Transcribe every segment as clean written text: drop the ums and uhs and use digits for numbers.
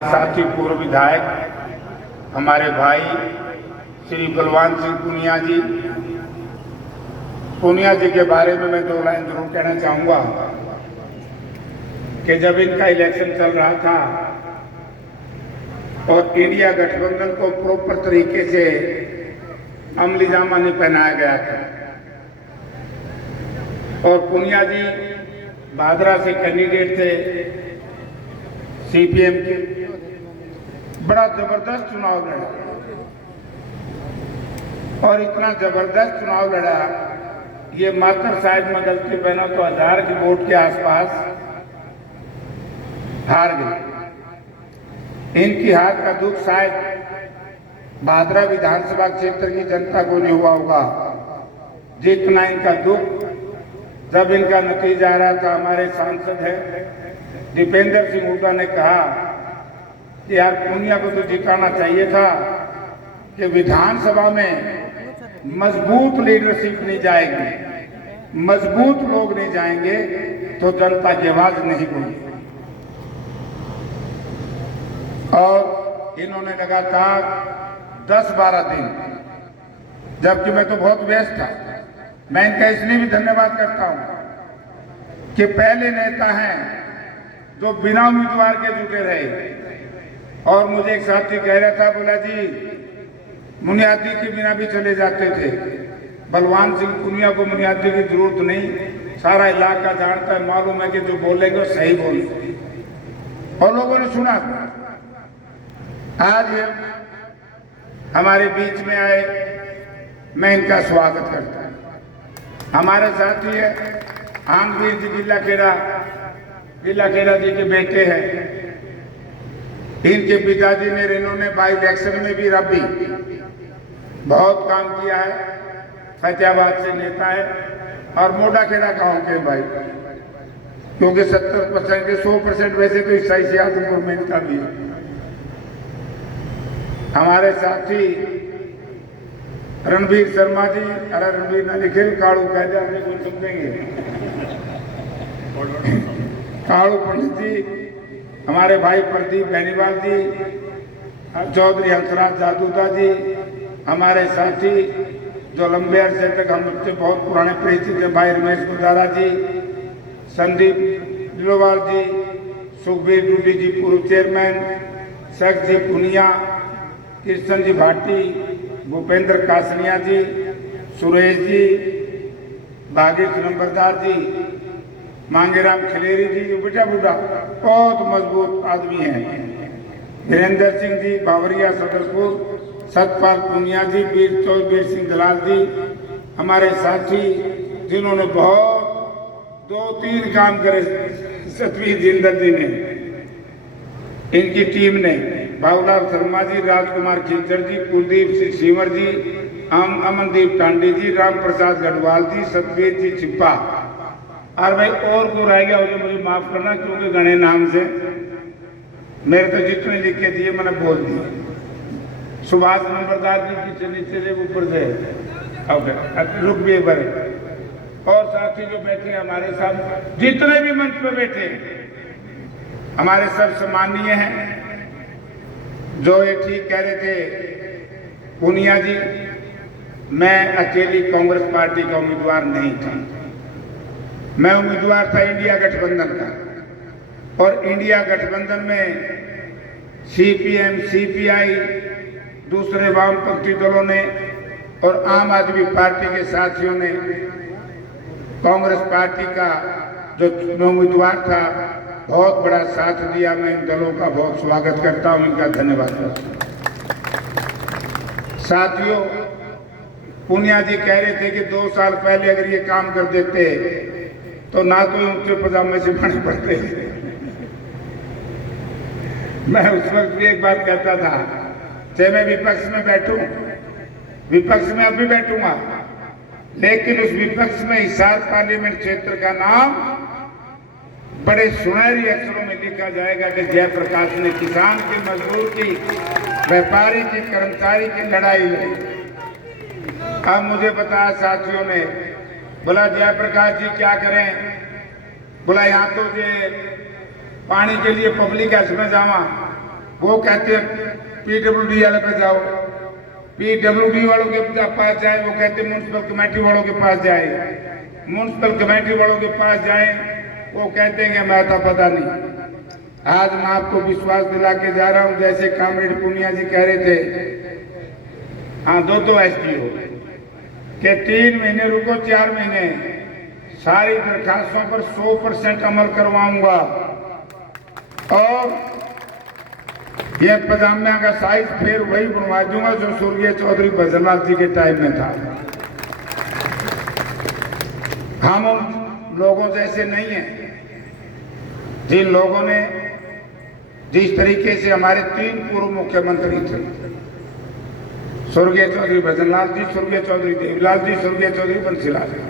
साथी पूर्व विधायक हमारे भाई श्री बलवान सिंह पुनिया जी के बारे में मैं दो लाइन जरूर कहना चाहूँगा कि जब इनका इलेक्शन चल रहा था और इंडिया गठबंधन को प्रॉपर तरीके से अमली जामा नहीं पहनाया गया था और पुनिया जी भादरा से कैंडिडेट थे सीपीएम के, बड़ा जबरदस्त चुनाव लड़ा और इतना जबरदस्त चुनाव लड़ा ये मात्र शायद मैं गलती पहना तो 1000 के वोट के आसपास हार गए। इनकी हार का दुख शायद भादरा विधानसभा क्षेत्र की जनता को नहीं हुआ होगा जितना इनका दुख जब इनका नतीजा आ रहा था। हमारे सांसद है दीपेंद्र सिंह हुड्डा ने कहा कि यार पुनिया को तो जिताना चाहिए था कि विधानसभा में मजबूत लीडरशिप नहीं जाएगी, मजबूत लोग नहीं जाएंगे तो जनता की आवाज नहीं होगी। और इन्होंने लगातार 10-12 दिन, जबकि मैं तो बहुत व्यस्त था, मैं इनका इसलिए भी धन्यवाद करता हूं कि पहले नेता हैं जो बिना उम्मीदवार के जुटे रहे। और मुझे एक साथी कह रहा था, बोला जी मुनियादी के बिना भी चले जाते थे। बलवान सिंह पुनिया को मुनियादी की जरूरत नहीं, सारा इलाका जानता है, मालूम है कि जो बोलेंगे वो सही बोलेंगे और लोगों ने सुना। आज ये हमारे बीच में आए, मैं इनका स्वागत करता हूं। हमारे साथी है आंगवीर जी गिल्ला खेड़ा जी के बेटे हैं। इनके पिताजी ने इन्होंने बाई इलेक्शन में भी रबी बहुत काम किया है, फतेहाबाद से नेता है और मोडाखेड़ा गांव के भाई, क्योंकि 70% के 100% वैसे तो ईसाई से आदमपुर में इनका भी है। हमारे साथी रणबीर शर्मा जी, अरे रणबीर ना लिखे काड़ू कह जाते कुछ समझेंगे, काड़ू पंडित जी, हमारे भाई प्रदीप बेनीवाल जी, चौधरी हंसराज जादूदा जी, हमारे साथी जो लंबे अरसे तक हम मुझसे बहुत पुराने परिचित हैं, भाई रमेश गुजारा जी, संदीप दिलोवाल जी, सुखबीर डूडी जी पूर्व चेयरमैन, शेख जी पुनिया, कृष्ण जी भाटी, भूपेंद्र कासनिया जी, सुरेश जी, भागीरथ नंबरदार जी, मांगेराम खिलेरी जी, जो बेटा बूढ़ा बहुत मजबूत आदमी है, वीरेंद्र सिंह जी बावरिया सदरपुर, सतपाल पुनिया जी, वीर सिंह दलाल जी, हमारे साथी जिन्होंने बहुत 2-3 काम करे, सतवीर जिंदल जी ने, इनकी टीम ने, बाबूलाल शर्मा जी, राजकुमार खिंचर जी, कुलदीप सिंह सीवर जी, अमनदीप टांडी जी, राम प्रसाद गढ़वाल जी, सतवीर जी छिप्पा। और भाई और को रह गया हो तो मुझे माफ करना, क्योंकि गणे नाम से मेरे तो जितने लिख के दिए मैंने बोल दिए। सुभाष नंबरदार जी पीछे नीचे से ऊपर से रुक भी एक बार। और साथी जो बैठे हैं हमारे साथ, जितने भी मंच पे बैठे हैं हमारे सब सम्मानीय हैं। जो ये ठीक कह रहे थे पुनिया जी, मैं अकेली कांग्रेस पार्टी का उम्मीदवार नहीं था, मैं उम्मीदवार था इंडिया गठबंधन का। और इंडिया गठबंधन में सीपीएम, सीपीआई, दूसरे वामपंथी दलों ने और आम आदमी पार्टी के साथियों ने कांग्रेस पार्टी का जो उम्मीदवार था बहुत बड़ा साथ दिया। मैं इन दलों का बहुत स्वागत करता हूं, इनका धन्यवाद करता हूं। साथियों, पुनिया जी कह रहे थे कि 2 साल पहले अगर ये काम कर देते तो ना तो ऊंचे पजामे से बने पड़ते। मैं उस वक्त भी एक बात कहता था, चाहे मैं विपक्ष में बैठूं, विपक्ष में अब भी बैठूंगा, लेकिन उस विपक्ष में हिसार पार्लियामेंट क्षेत्र का नाम बड़े सुनहरी अक्षरों में लिखा जाएगा कि जयप्रकाश ने किसान की, मजदूर की, व्यापारी की, कर्मचारी की लड़ाई लड़ी। अब मुझे बताया साथियों ने, बोला जयप्रकाश जी क्या करें, बोला यहाँ तो ये पानी के लिए पब्लिक में जावा वो कहते हैं पीडब्ल्यूडी वाले पे जाओ, पीडब्ल्यूडी वालों के पास जाए, वो कहते हैं म्यूनसिपल कमेटी वालों के पास जाए, म्यूनसिपल कमेटी वालों के पास जाए, वो कहते हैं कि मैं तो पता नहीं। आज मैं आपको विश्वास दिला के जा रहा हूं, जैसे कामरेड पुनिया जी कह रहे थे, हाँ दो एसडीओ के 3 महीने रुको, 4 महीने सारी दरखास्तों पर 100% अमल करवाऊंगा और ये पजामा का साइज फिर वही बनवा दूंगा जो स्वर्गीय चौधरी भजनलाल जी के टाइम में था। हम उन लोगों जैसे नहीं हैं जिन लोगों ने जिस तरीके से हमारे 3 पूर्व मुख्यमंत्री थे, स्वर्गीय चौधरी भजनलाल जी, स्वर्गीय चौधरी देवीलाल जी, स्वर्गीय चौधरी बंसीलाल जी,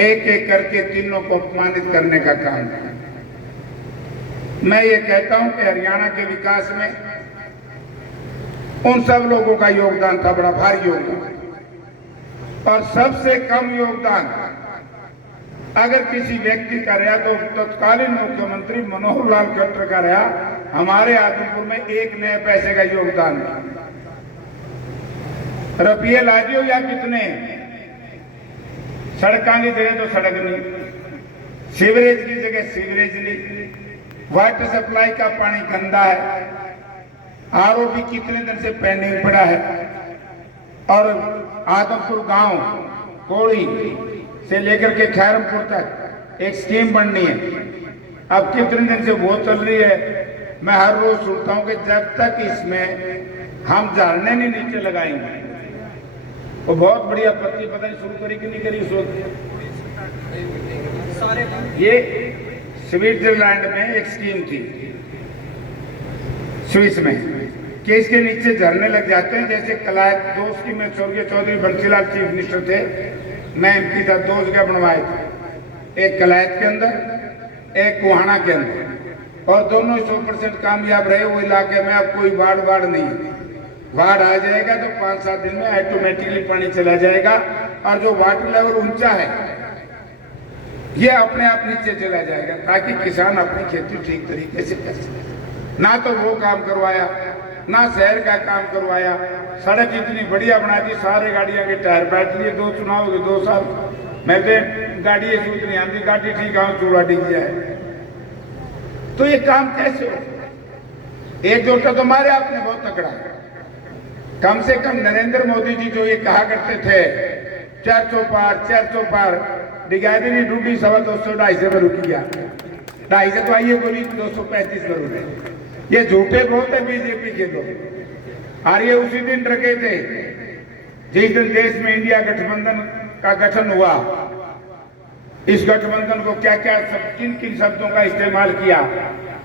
एक एक करके तीनों को अपमानित करने का काम है। मैं ये कहता हूं कि हरियाणा के विकास में उन सब लोगों का योगदान था, बड़ा भारी योगदान, और सबसे कम योगदान अगर किसी व्यक्ति का रहा तो तत्कालीन मुख्यमंत्री मनोहर लाल खट्टर का रहा। हमारे आदमपुर में 1 नए पैसे का योगदान था। रुपये लाजियो या कितने, सड़कों की जगह तो सड़क नहीं, सीवरेज की जगह सीवरेज नहीं, वाटर सप्लाई का पानी गंदा है, आरओ भी कितने दिन से पेंडिंग पड़ा है, और आदमपुर गांव कोड़ी से लेकर के खैरमपुर तक एक स्कीम बननी है, अब कितने दिन से वो चल रही है। मैं हर रोज सुनता हूं कि जब तक इसमें हम झरने नहीं नीचे लगाएंगे, वो बहुत बढ़िया पत्ती पता नहीं शुरू करी कि नहीं करी उस वक्त। ये स्विट्जरलैंड में एक स्कीम थी, स्विस में, कि इसके नीचे झरने लग जाते हैं। जैसे कलायत 2 स्कीम में स्वर्गीय चौधरी बंसीलाल चीफ मिनिस्टर थे, मैं एमपी था, 2 जगह बनवाए थे, एक कलायत के अंदर, एक कुहाना के अंदर, और दोनों 100% कामयाब रहे। वो इलाके में अब कोई बाढ़ नहीं है। बाढ़ आ जाएगा तो 5-7 दिन में ऑटोमेटिकली पानी चला जाएगा, और जो वाटर लेवल ऊंचा है ये अपने आप नीचे चला जाएगा, ताकि किसान अपनी खेती ठीक तरीके से कर सके। ना तो वो काम करवाया, ना शहर का काम करवाया। सड़क इतनी बढ़िया बना दी, सारे गाड़ियां के टायर बैठ लिए, 2 चुनाव हो गए 2 साल। मैं तो गाड़ी ये सूत नहीं आती, गाड़ी ठीक आऊँ चूड़ा डिग जाए, तो ये काम कैसे हो? एकजुटता तो हमारे आपने बहुत तकड़ा है। कम से कम नरेंद्र मोदी जी जो ये कहा करते थे 400 पार डिगादी नहीं ढूंढी, 250-250 में रुकी गया, 250 तो आइए बोली 235 में रुके। ये झूठे बहुत है बीजेपी के लोग, और ये उसी दिन रखे थे जिस दिन देश में इंडिया गठबंधन का गठन हुआ। इस गठबंधन को क्या क्या किन शब्दों का इस्तेमाल किया।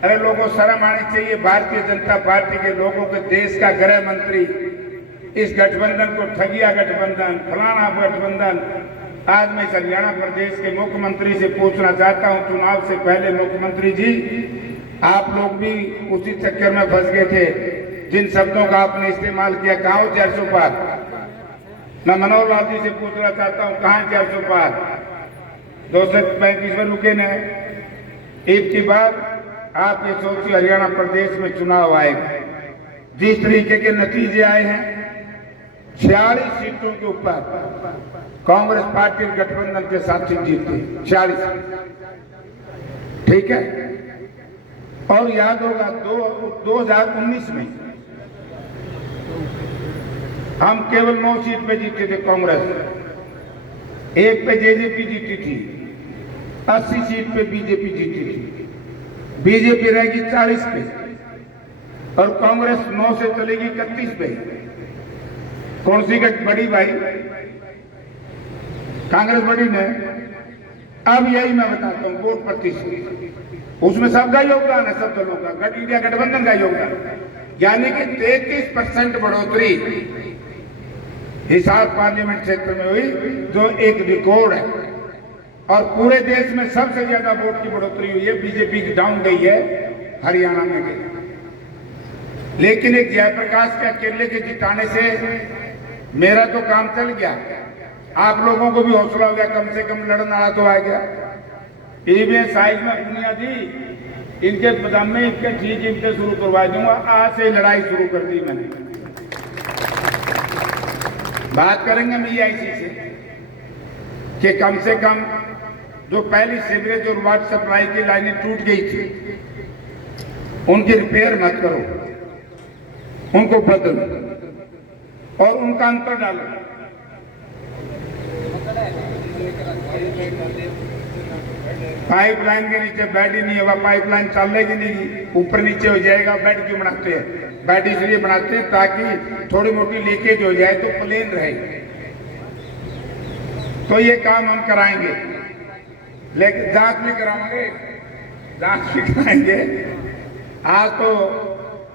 अरे लोगों, शर्म आनी चाहिए। भारतीय जनता पार्टी के लोगों के, देश का गृह मंत्री इस गठबंधन को ठगिया गठबंधन, फलाना गठबंधन। आज मैं हरियाणा प्रदेश के मुख्यमंत्री से पूछना चाहता हूं, चुनाव से पहले मुख्यमंत्री जी, आप लोग भी उसी चक्कर में फंस गए थे जिन शब्दों का आपने इस्तेमाल किया। कहाँ हो 400 पार? मैं मनोहर लाल जी से पूछना चाहता हूँ, कहाँ 400 पार? 235 में रुके न। ईद के बाद आप ये सोचिए, हरियाणा प्रदेश में चुनाव आएगा, जिस तरीके के नतीजे आए हैं, 46 सीटों के ऊपर कांग्रेस पार्टी गठबंधन के साथ जीती, 46। ठीक है, और याद होगा 2019 में हम केवल 9 सीट पे जीते थे कांग्रेस, 1 पे जेजेपी जीती थी, 80 सीट पे बीजेपी जीती थी। बीजेपी रहेगी 40 पे और कांग्रेस 9 से चलेगी 31 पे। कौन सी बड़ी भाई? कांग्रेस बड़ी ने। अब यही मैं बताता हूँ, वोट प्रतिशत उसमें सबका योगदान है, सब दलों का, इंडिया गठबंधन का योगदान, यानी कि 33% बढ़ोतरी हिसार पार्लियामेंट क्षेत्र में हुई, जो एक रिकॉर्ड है। और पूरे देश में सबसे ज्यादा वोट की बढ़ोतरी हुई है। बीजेपी की डाउन गई है, हरियाणा में गई। लेकिन एक जयप्रकाश के अकेले के जिताने से मेरा तो काम चल गया, आप लोगों को भी हौसला हो गया, कम से कम लड़ना तो आ गया। ईवीएम साइज में दुनिया दी इनके बदाम में इनके ठीक इनके शुरू करवा दूंगा। आज से लड़ाई शुरू कर दी मैंने। बात करेंगे मीआईसी से कि कम से कम जो पहली सीवरेज और वाटर सप्लाई की लाइनें टूट गई थी उनकी रिपेयर मत करो, उनको बदलो और उनका अंतर डालो। पाइपलाइन के नीचे बेड ही नहीं होगा, पाइपलाइन चलेगी नहीं, ऊपर नीचे हो जाएगा। बेड क्यों बनाते हैं? बेड इसलिए बनाते हैं ताकि थोड़ी मोटी लीकेज हो जाए तो प्लेन रहे। तो ये काम हम कराएंगे, लेकिन जांच भी कराएंगे, जांच भी कराएंगे। आज तो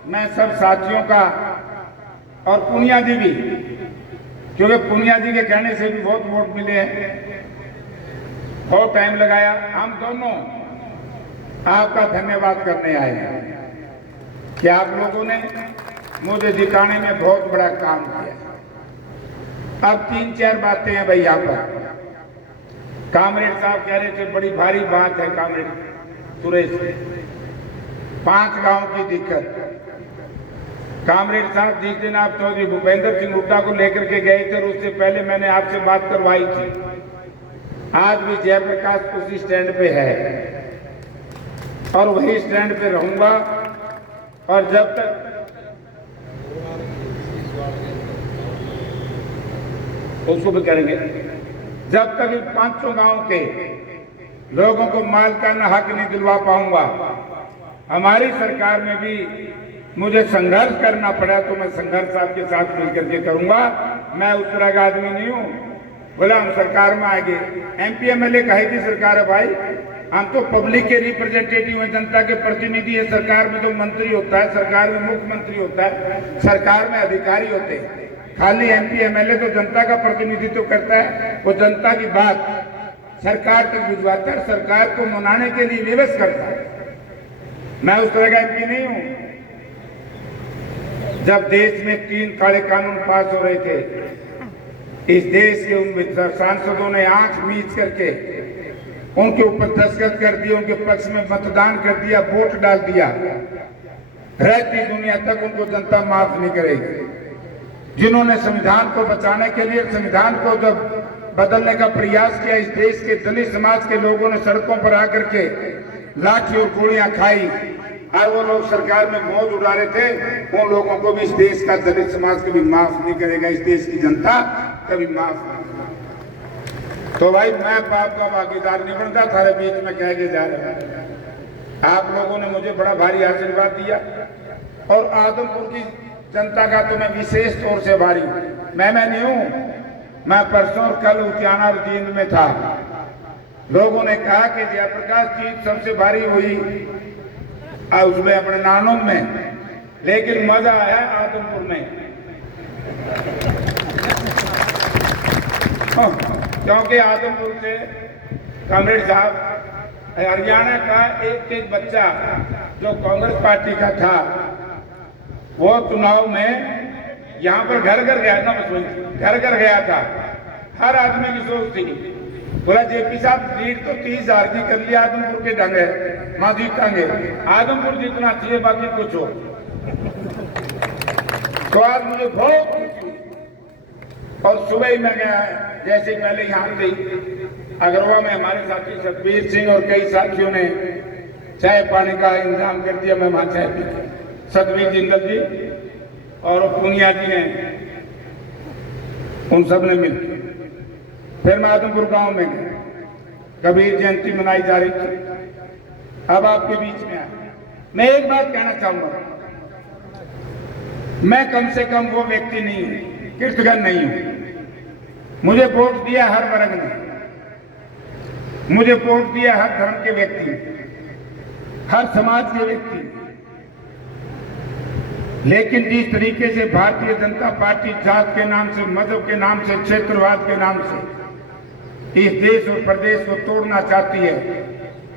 मैं सब साथियों का और पुनिया जी भी, क्योंकि पुनिया जी के कहने से भी बहुत वोट मिले हैं, बहुत टाइम लगाया। हम दोनों आपका धन्यवाद करने आए हैं कि आप लोगों ने मुझे जिताने में बहुत बड़ा काम किया। अब 3-4 बातें हैं भाई। यहाँ पर कामरेड साहब कह रहे थे बड़ी भारी बात है कामरेड सुरेश, 5 गांव की दिक्कत। कामरेड साहब जिस दिन आप चौधरी भूपेंद्र सिंह हुड्डा को लेकर के गए थे उससे पहले मैंने आपसे बात करवाई थी। आज भी जयप्रकाश उसी स्टैंड पे है और वही स्टैंड पे रहूंगा। और जब तक उसको भी करेंगे, जब तक इन 500 गांव के लोगों को मालिकाना हक नहीं दिलवा पाऊंगा। हमारी सरकार में भी मुझे संघर्ष करना पड़ा तो मैं संघर्ष आपके साथ मिलकर के करूंगा। मैं उस तरह का आदमी नहीं हूं बोला हम सरकार में आएंगे। एमपी एमएलए कहे की सरकार है भाई, हम तो पब्लिक के रिप्रेजेंटेटिव हैं, जनता के प्रतिनिधि है। सरकार में तो मंत्री होता है, सरकार में मुख्यमंत्री होता है, सरकार में अधिकारी होते हैं। खाली एमपी एमएलए तो जनता का प्रतिनिधित्व करता है, वो जनता की बात सरकार तक भिजवाता है, सरकार को मनाने के लिए विवश करता है। मैं उस तरह का एमपी नहीं हूं। जब देश में 3 काले कानून पास हो रहे थे, इस देश के उन सांसदों ने आंख मीच करके उनके ऊपर दस्तखत कर दिए, उनके पक्ष में मतदान कर दिया, वोट डाल दिया। रहती दुनिया तक उनको जनता माफ नहीं करेगी। जिन्होंने संविधान को बचाने के लिए, संविधान को जब बदलने का प्रयास किया, इस देश के दलित समाज के लोगों ने सड़कों पर आकर के लाठी और गोलियां खाई और वो लोग सरकार में मौज उड़ा रहे थे। उन लोगों को भी इस देश का दलित समाज कभी माफ नहीं करेगा, इस देश की जनता कभी माफ नहीं करेगी। तो भाई मैं पाप का भागीदार नहीं बनता, सारे बीच में कह के जा रहे हैं। आप लोगों ने मुझे बड़ा भारी आशीर्वाद दिया और आदमपुर की जनता का तो मैं विशेष तौर से आभारी हूँ। मैं नहीं हूँ, मैं परसों और कल उद्याना और जींद में था। लोगों ने कहा कि जयप्रकाश जीत सबसे भारी हुई उसमें अपने नानों में, लेकिन मजा आया आदमपुर में। क्योंकि आदमपुर से कामरेड साहब हरियाणा का एक बच्चा जो कांग्रेस पार्टी का था वो चुनाव में यहाँ पर घर घर गया ना, घर घर गया था। हर आदमी की सोच थी, बोला जेपी साहब लीड तो 30,000 की कर लिया, आदमपुर के ढंग है, मां जीतेंगे। आदमपुर जितना चाहिए बाकी कुछ हो। तो आज मुझे बहुत खुशी हुई। और सुबह ही मैं गया, जैसे पहले यहाँ थे अगरवा में हमारे साथी सतबीर सिंह और कई साथियों ने चाय पानी का इंतजाम कर दिया। मैं वहां चाय पी, सतबीर जिंदल जी और पुनिया जी ने, उन सब ने मिलकर फिर मैं आदमपुर गांव में गया। कबीर जयंती मनाई जा रही थी। अब आपके बीच में आया। मैं एक बात कहना चाहूंगा, मैं कम से कम वो व्यक्ति नहीं हूं, कीर्तगन नहीं हूं। मुझे वोट दिया हर वर्ग ने, मुझे वोट दिया हर धर्म के व्यक्ति, हर समाज के व्यक्ति। लेकिन जिस तरीके से भारतीय जनता पार्टी जात के नाम से, मजहब के नाम से, क्षेत्रवाद के नाम से इस देश और प्रदेश को तोड़ना चाहती है,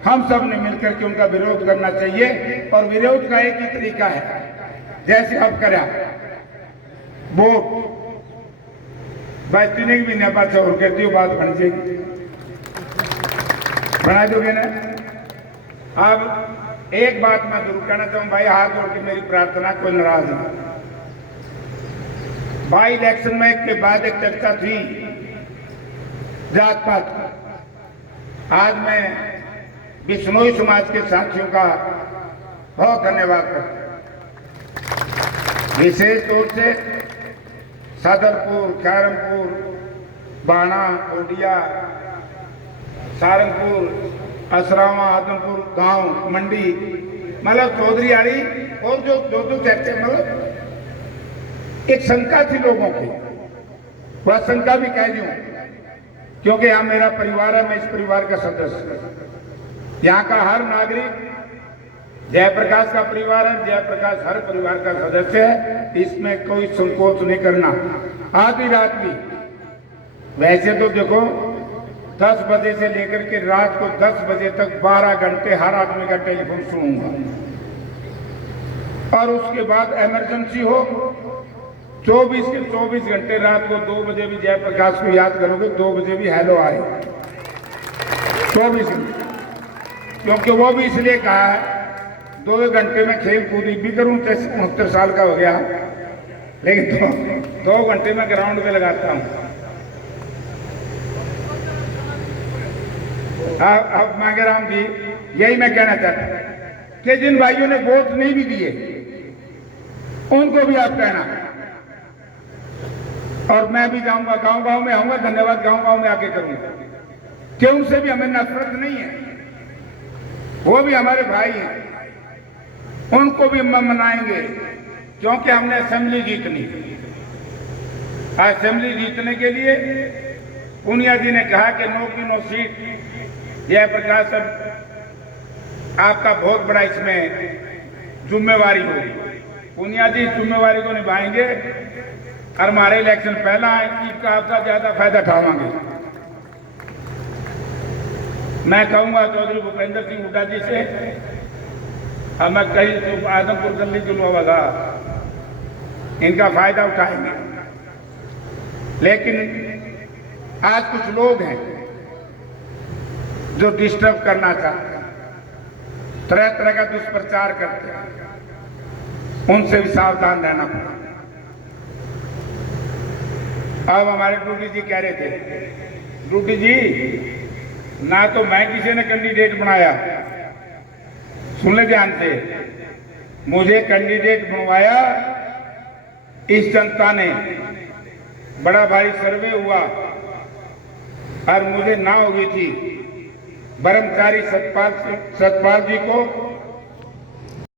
हम सब ने मिलकर के उनका विरोध करना चाहिए। और विरोध का एक ही तरीका है, जैसे अब करा वोट बस 3 महीने बाद और कहती हो बात बन जाएगी, बना दोगे ना। अब एक बात मैं जरूर कहना चाहूँ भाई, हाथ जोड़ के मेरी प्रार्थना, कोई नाराज नहीं। बाई इलेक्शन में के बाद एक चर्चा थी जात पात की। आज मैं बिश्नोई समाज के साथियों का बहुत धन्यवाद करता हूं, विशेष तौर से सादरपुर, ख्यारमपुर, बाणा, ओडिया, सारंगपुर, असरावा, आदमपुर गांव, मंडी, मतलब चौधरी आड़ी और जो दो चर्चे, मतलब एक शंका थी लोगों की, वह शंका भी कह दूं क्योंकि यहाँ मेरा परिवार है, मैं इस परिवार का सदस्य, यहाँ का हर नागरिक जयप्रकाश का परिवार है, जयप्रकाश हर परिवार का सदस्य है, इसमें कोई संकोच नहीं करना। आधी रात भी, वैसे तो देखो 10 बजे से लेकर के रात को 10 बजे तक 12 घंटे हर आदमी का टेलीफोन सुनूंगा, और उसके बाद इमरजेंसी हो 24 के 24 घंटे, रात को 2 बजे भी जयप्रकाश को याद करोगे, 2 बजे भी हेलो आए 24 घंटे, क्योंकि वो भी इसलिए कहा है 2 घंटे में खेल कूदी भी करूं, 69 साल का हो गया, लेकिन 2 घंटे में ग्राउंड पे लगाता हूं। अब मांगेराम जी, यही मैं कहना चाहता हूं कि जिन भाइयों ने वोट नहीं भी दिए उनको भी आप कहना, और मैं भी जाऊंगा, गांव गांव में आऊंगा, धन्यवाद गांव गांव में आके करूंगा, कि उनसे भी हमें नफरत नहीं है, वो भी हमारे भाई हैं, उनको भी हम मनाएंगे, क्योंकि हमने असेंबली जीतनी। असेंबली जीतने के लिए पूनिया जी ने कहा कि नो की नो सीट, जयप्रकाश साहब आपका बहुत बड़ा इसमें जिम्मेवारी होगी। पूनिया जी जिम्मेवारी को निभाएंगे और हमारे इलेक्शन पहला है, इसका आपका ज्यादा फायदा उठावांगे। मैं कहूंगा चौधरी भूपेंद्र सिंह हुड्डा जी से, अब मैं कहीं आदमपुर दिल्ली चुनाव वाला, इनका फायदा उठाएंगे, लेकिन आज कुछ लोग हैं जो डिस्टर्ब करना चाहते हैं, तरह तरह का दुष्प्रचार करते हैं, उनसे भी सावधान रहना पड़ा। अब हमारे डूडी जी कह रहे थे, डूडी जी ना तो मैं किसी ने कैंडिडेट बनाया, सुन ले ध्यान से, मुझे कैंडिडेट बनवाया इस जनता ने, बड़ा भारी सर्वे हुआ और मुझे ना हुई थी, ब्रह्मचारी सतपाल जी को